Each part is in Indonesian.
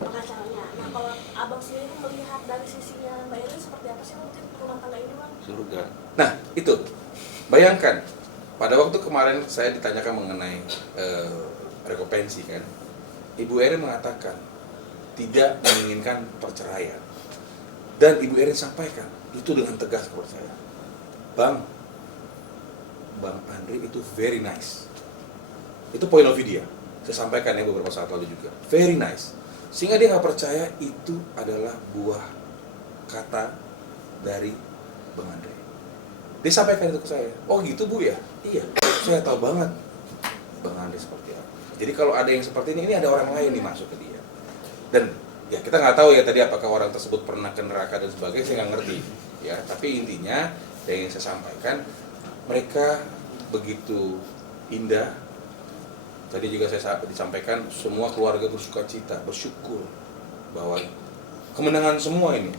pengacaranya. Nah kalau abang sendiri melihat dari sisinya Mbak Erin seperti apa sih mungkin rumah tangga ini bang? Surga. Nah itu, bayangkan pada waktu kemarin saya ditanyakan mengenai rekopensi kan, Ibu Erin mengatakan tidak menginginkan perceraian, dan Ibu Erin sampaikan itu dengan tegas kepada saya, Bang Andre itu very nice. Itu point of view dia. Saya sampaikan ya beberapa saat lalu juga. Very nice. Sehingga dia nggak percaya itu adalah buah kata dari Bang Andre. Dia sampaikan itu ke saya. Oh gitu Bu ya? Iya. Saya tahu banget Bang Andre seperti apa. Jadi kalau ada yang seperti ini ada orang lain nih masuk ke dia. Dan ya kita nggak tahu ya tadi apakah orang tersebut pernah ke neraka dan sebagainya, saya nggak ngerti. Ya, tapi intinya yang ingin saya sampaikan, mereka begitu indah. Tadi juga saya disampaikan semua keluarga bersuka cita, bersyukur bahwa kemenangan semua ini,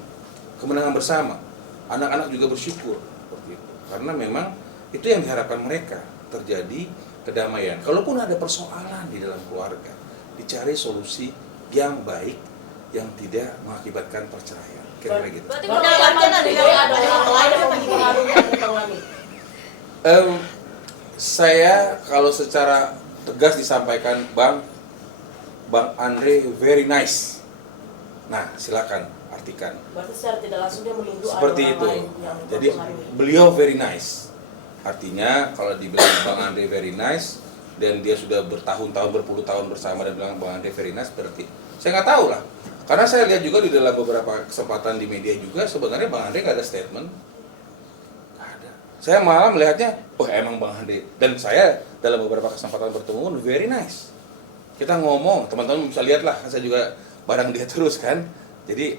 kemenangan bersama. Anak-anak juga bersyukur seperti itu. Karena memang itu yang diharapkan mereka, terjadi kedamaian. Kalaupun ada persoalan di dalam keluarga, dicari solusi yang baik yang tidak mengakibatkan perceraian. Kira-kira gitu. Berarti yakin ada orang lain yang mengaruhi. Saya kalau secara tegas disampaikan, Bang Andre very nice. Nah, silakan artikan. Berarti secara tidak langsung dia menuduh Seperti ada itu. orang lain yang Jadi mempengaruhi. beliau very nice. Artinya kalau dibilang Bang Andre very nice dan dia sudah bertahun-tahun, berpuluh tahun bersama dan bilang Bang Andre very nice, berarti saya nggak tahu lah. Karena saya lihat juga di dalam beberapa kesempatan di media juga sebenarnya Bang Andre nggak ada statement. Nggak ada. Saya malah melihatnya, oh emang Bang Andre. Dan saya dalam beberapa kesempatan bertemu very nice. Kita ngomong, teman-teman bisa lihat lah, saya juga bareng dia terus kan. Jadi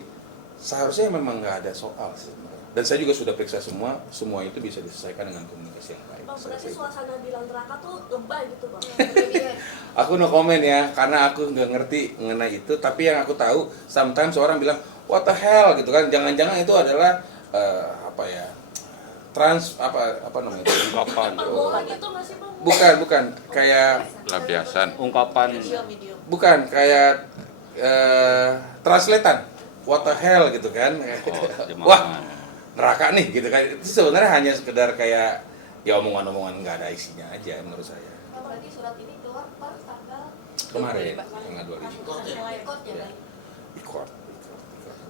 seharusnya memang nggak ada soal sebenarnya. Dan saya juga sudah periksa semua itu bisa diselesaikan dengan komunikasi yang baik. Bang, berarti suasana bilang neraka tuh lebay gitu bang? Aku no comment ya, karena aku nggak ngerti mengenai itu. Tapi yang aku tahu, sometimes orang bilang what the hell gitu kan. Jangan-jangan itu adalah apa namanya? Ungkapan. Gitu nggak sih bang? Bukan kayak Lampiasan. Ungkapan. Video. bukan kayak translatean. What the hell gitu kan. Wah, neraka nih gitu kan. Itu sebenarnya hanya sekedar kayak ya omongan-omongan nggak ada isinya aja menurut saya. Berarti surat ini keluar per tanggal Kemarin tanggal 2 Ikut.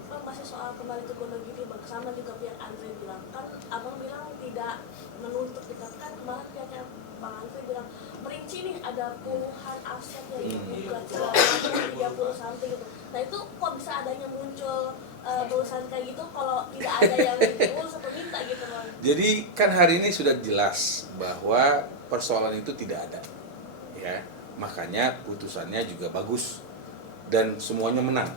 Bang, masih soal kembali ke Gunung Gini bang, sama juga pihak Andre bilang kan, abang bilang tidak menuntut kita kan, malah pihaknya Bang Andre bilang merinci nih ada puluhan aset yang digugat selama 30 something gitu. Nah itu kok bisa adanya muncul tulisan kayak gitu kalau tidak ada yang diurus atau minta gitu bang? Jadi kan hari ini sudah jelas bahwa persoalan itu tidak ada, ya. Makanya putusannya juga bagus dan semuanya menang.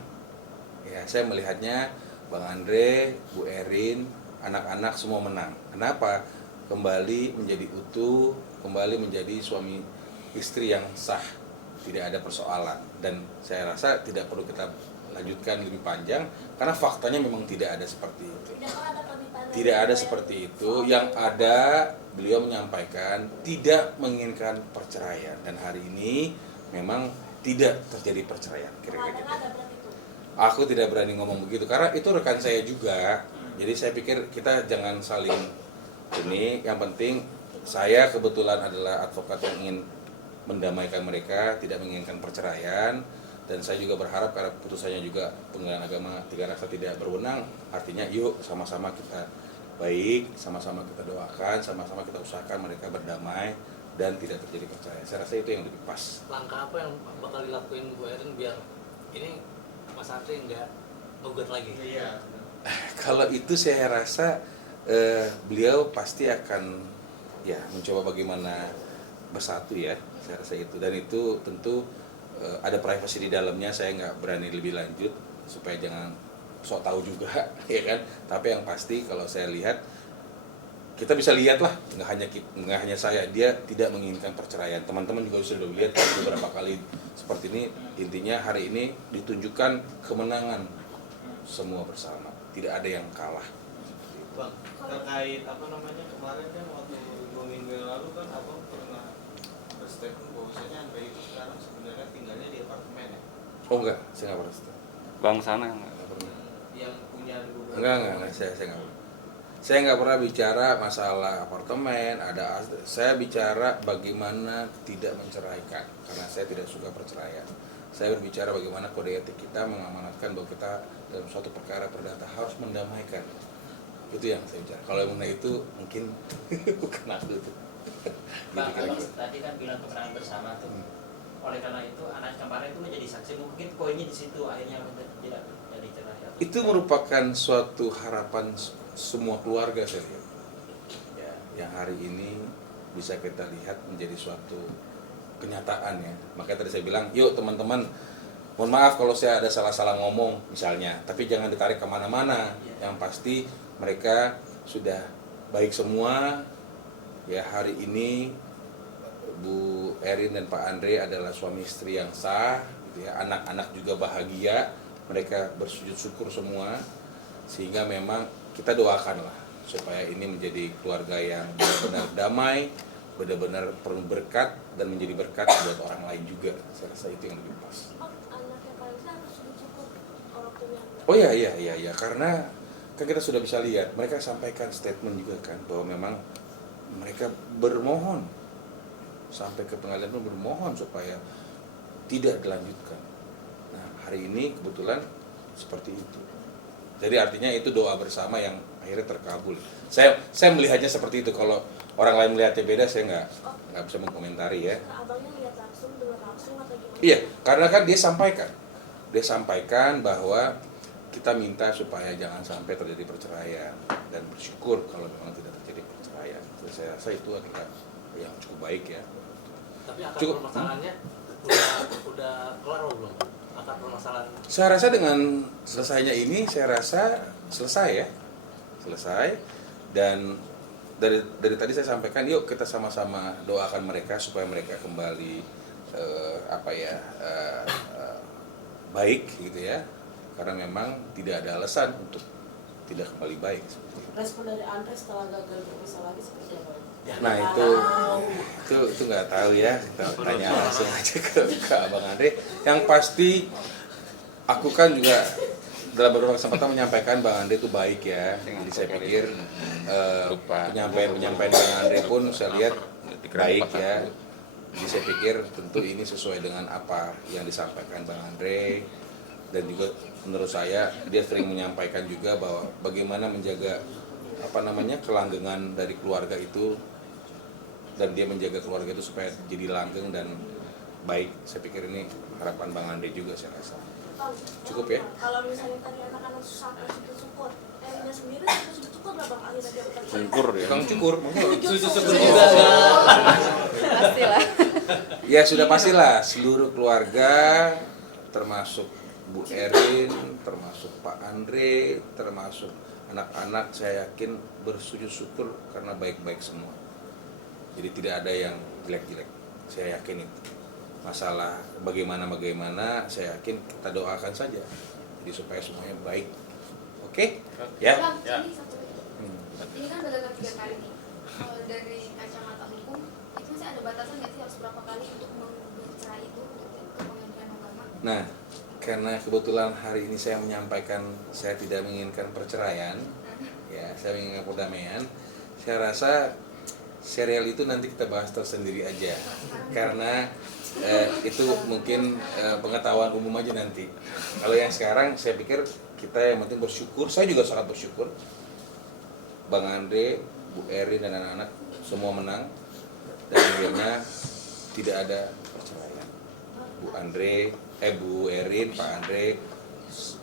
Ya, saya melihatnya Bang Andre, Bu Erin, anak-anak semua menang. Kenapa? Kembali menjadi utuh, kembali menjadi suami istri yang sah, tidak ada persoalan. Dan saya rasa tidak perlu kita lanjutkan lebih panjang karena faktanya memang tidak ada seperti itu. Tidak ada seperti itu. Yang ada beliau menyampaikan tidak menginginkan perceraian dan hari ini memang tidak terjadi perceraian. Kira-kira gitu. Aku tidak berani ngomong begitu karena itu rekan saya juga. Jadi saya pikir kita jangan saling ini. Yang penting saya kebetulan adalah advokat yang ingin mendamaikan mereka, tidak menginginkan perceraian. Dan saya juga berharap karena putusannya juga Pengadilan Agama Tiga Raksa tidak berwenang, artinya yuk sama-sama kita baik, sama-sama kita doakan, sama-sama kita usahakan mereka berdamai dan tidak terjadi perceraian. Saya rasa itu yang lebih pas. Langkah apa yang bakal dilakuin Bu Erin biar ini Mas Andre nggak gugat lagi? Iya. Kalau itu saya rasa beliau pasti akan ya mencoba bagaimana bersatu ya, saya rasa itu. Dan itu tentu ada privasi di dalamnya, saya nggak berani lebih lanjut supaya jangan sok tahu juga ya kan. Tapi yang pasti kalau saya lihat, kita bisa lihat lah, nggak hanya saya, dia tidak menginginkan perceraian. Teman-teman juga sudah lihat beberapa kali seperti ini. Intinya hari ini ditunjukkan kemenangan semua bersama, tidak ada yang kalah. Bang, terkait kemarin kan waktu 2 minggu yang lalu kan abang pernah berstatement bahwasanya Andre itu sekarang sebenarnya tinggalnya di apartemen ya. Oh enggak, saya nggak pernah setuju. Bang sana Nggak pernah. yang punya gubernur. Enggak, saya nggak. Saya nggak pernah bicara masalah apartemen, saya bicara bagaimana tidak menceraikan, karena saya tidak suka perceraian. Saya berbicara bagaimana kode etik kita mengamanatkan bahwa kita dalam suatu perkara perdata harus mendamaikan. Itu yang saya bicara. Kalau yang mengenai itu mungkin bukan aku itu. Bang, Gitu kira-kira. tadi kan bilang kemenangan bersama tuh. Oleh karena itu anak kemarin itu menjadi saksi, mungkin poinnya di situ akhirnya tidak jadi cerai. Itu merupakan suatu harapan semua keluarga saya lihat. Ya, yang hari ini bisa kita lihat menjadi suatu kenyataan ya. Makanya tadi saya bilang, yuk teman-teman, mohon maaf kalau saya ada salah-salah ngomong misalnya, tapi jangan ditarik kemana-mana. Yang pasti mereka sudah baik semua. Ya, hari ini Bu Erin dan Pak Andre adalah suami istri yang sah, gitu ya. Anak-anak juga bahagia, mereka bersujud syukur semua, sehingga memang kita doakanlah supaya ini menjadi keluarga yang benar-benar damai, benar-benar penuh berkat dan menjadi berkat buat orang lain juga. Saya rasa itu yang lebih pas. Oh, anaknya Pak Rizal harus cukup orang tuanya. Oh iya, karena kan kita sudah bisa lihat mereka sampaikan statement juga kan bahwa memang mereka bermohon sampai ke pengadilan pun bermohon supaya tidak dilanjutkan. Nah, hari ini kebetulan seperti itu. Jadi artinya itu doa bersama yang akhirnya terkabul. Saya melihatnya seperti itu. Kalau orang lain melihatnya beda, saya nggak bisa mengkomentari ya. Nah, abangnya lihat langsung, dengar langsung atau gimana? Iya, karena kan dia sampaikan bahwa kita minta supaya jangan sampai terjadi perceraian dan bersyukur kalau memang tidak terjadi perceraian. Jadi saya rasa itu adalah yang cukup baik ya. Tapi akar Cukup. permasalahannya udah kelar belum? Akar permasalahan Saya rasa dengan selesainya ini, saya rasa selesai ya, dan dari tadi saya sampaikan, yuk kita sama-sama doakan mereka supaya mereka kembali baik gitu ya, karena memang tidak ada alasan untuk tidak kembali baik. Respon dari Andre setelah gagal berpisah lagi seperti apa? Nah itu nggak tahu ya, kita tanya langsung aja ke Abang Andre. Yang pasti aku kan juga dalam beberapa kesempatan menyampaikan Bang Andre itu baik ya. Jadi saya pikir penyampaian Bang Andre pun saya lihat baik ya. Jadi saya pikir tentu ini sesuai dengan apa yang disampaikan Bang Andre, dan juga menurut saya dia sering menyampaikan juga bahwa bagaimana menjaga kelanggengan dari keluarga itu, dan dia menjaga keluarga itu supaya jadi langgeng dan baik. Saya pikir ini harapan Bang Andre juga saya rasa. Bang, Cukup ya? Kalau misalnya tadi anak-anak susah syukur, Erina sendiri sudah syukur nggak bang akhirnya dia bukan Syukur ya. Tukang cukur, syukur juga nggak? Pastilah. ya sudah pastilah seluruh keluarga, termasuk Bu Erin, termasuk Pak Andre, termasuk anak-anak, saya yakin bersujud syukur karena baik-baik semua. Jadi tidak ada yang jelek-jelek, saya yakin itu. Masalah bagaimana, saya yakin kita doakan saja, jadi supaya semuanya baik. Oke? Ya? Bang, ini satu lagi. Hmm. Ini kan udah gagal 3 kali nih. Kalau dari kacamata hukum, itu masih ada batasan nggak sih harus berapa kali untuk bercerai itu untuk ke pengadilan agama? Nah, karena kebetulan hari ini saya menyampaikan saya tidak menginginkan perceraian, ya, saya menginginkan perdamaian. Saya rasa serial itu nanti kita bahas tersendiri aja, karena itu mungkin pengetahuan umum aja nanti. Kalau yang sekarang saya pikir kita yang penting bersyukur. Saya juga sangat bersyukur Bang Andre, Bu Erin dan anak-anak semua menang dan akhirnya tidak ada perceraian. Bu Erin, Pak Andre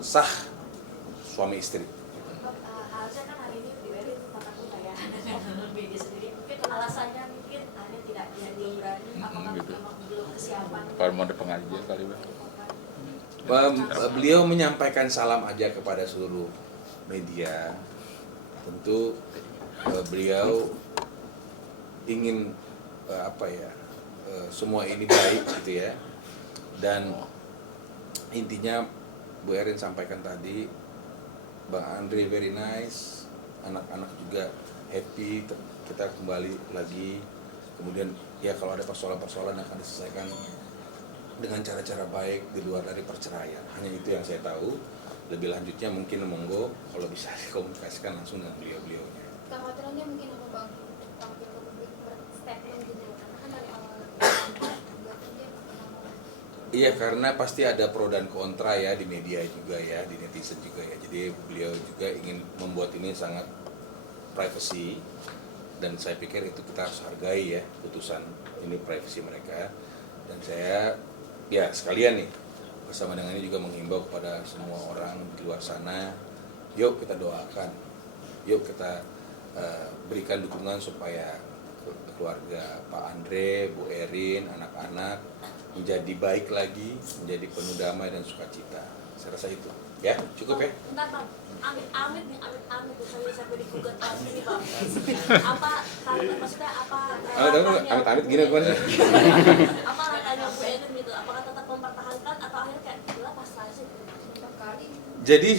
sah suami istri. Harusnya kan hari ini diberi tatap muka ya dengan media sendiri. Mungkin alasannya mungkin ada tidak jadi apakah gitu. memang belum kesiapan. Kalau mau ada pengajian kali Bang. Beliau menyampaikan salam aja kepada seluruh media. Tentu beliau ingin semua ini baik gitu ya. Dan intinya Bu Erin sampaikan tadi, Bang Andre very nice, anak-anak juga happy, kita kembali lagi. Kemudian ya kalau ada persoalan-persoalan akan diselesaikan dengan cara-cara baik di luar dari perceraian. Hanya itu yang saya tahu. Lebih lanjutnya mungkin monggo kalau bisa dikomunikasikan langsung dengan beliau-beliaunya. Kekhawatirannya mungkin apa bang untuk tampil ke publik berstatement gitu, karena kan dari awal dia Iya, karena pasti ada pro dan kontra ya di media juga ya, di netizen juga ya. Jadi beliau juga ingin membuat ini sangat privacy, dan saya pikir itu kita harus hargai ya putusan ini, privasi mereka. Dan saya ya sekalian nih bersama dengan ini juga menghimbau kepada semua orang di luar sana, yuk kita doakan, yuk kita berikan dukungan supaya keluarga Pak Andre, Bu Erin, anak-anak menjadi baik lagi, menjadi penuh damai dan sukacita. Saya rasa itu ya, cukup ya. Bentar bang, amit-amit nih, amit-amit misalnya sampai digugat lagi nih bang. Apa maksudnya apa? Amit-amit gini gimana? Apa langkahnya Bu Erin gitu? Apakah tetap mempertahankan atau akhirnya kayak gila pasrah sih? kali Jadi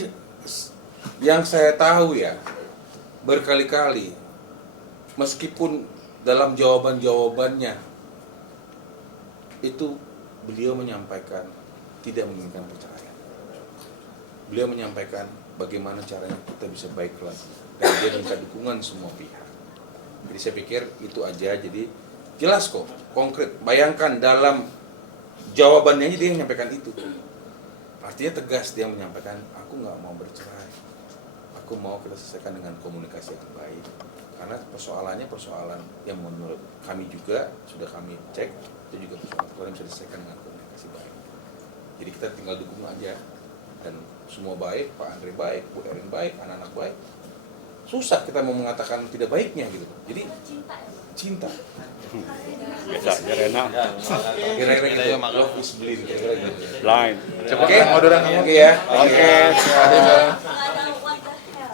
yang saya tahu ya, berkali-kali meskipun dalam jawaban-jawabannya itu beliau menyampaikan tidak menginginkan perceraian. Beliau menyampaikan bagaimana caranya kita bisa baik lagi, dan dia minta dukungan semua pihak. Jadi saya pikir itu aja, jadi jelas kok, konkret. Bayangkan dalam jawabannya dia menyampaikan itu. Artinya tegas dia menyampaikan, aku nggak mau bercerai. Aku mau kita selesaikan dengan komunikasi yang baik. Karena persoalannya persoalan yang menurut kami juga sudah kami cek, itu juga persoalan yang bisa diselesaikan dengan komunikasi baik. Jadi kita tinggal dukung aja, dan semua baik, Pak Andre baik, Bu Erin baik, anak-anak baik. Susah kita mau mengatakan tidak baiknya gitu. Jadi Cinta ya bang? cinta. Bisa, Jarena. Kira-kira gitu, love is blind. Kira-kira gitu. Blind. Oke, mau dorong kamu ya. Oke,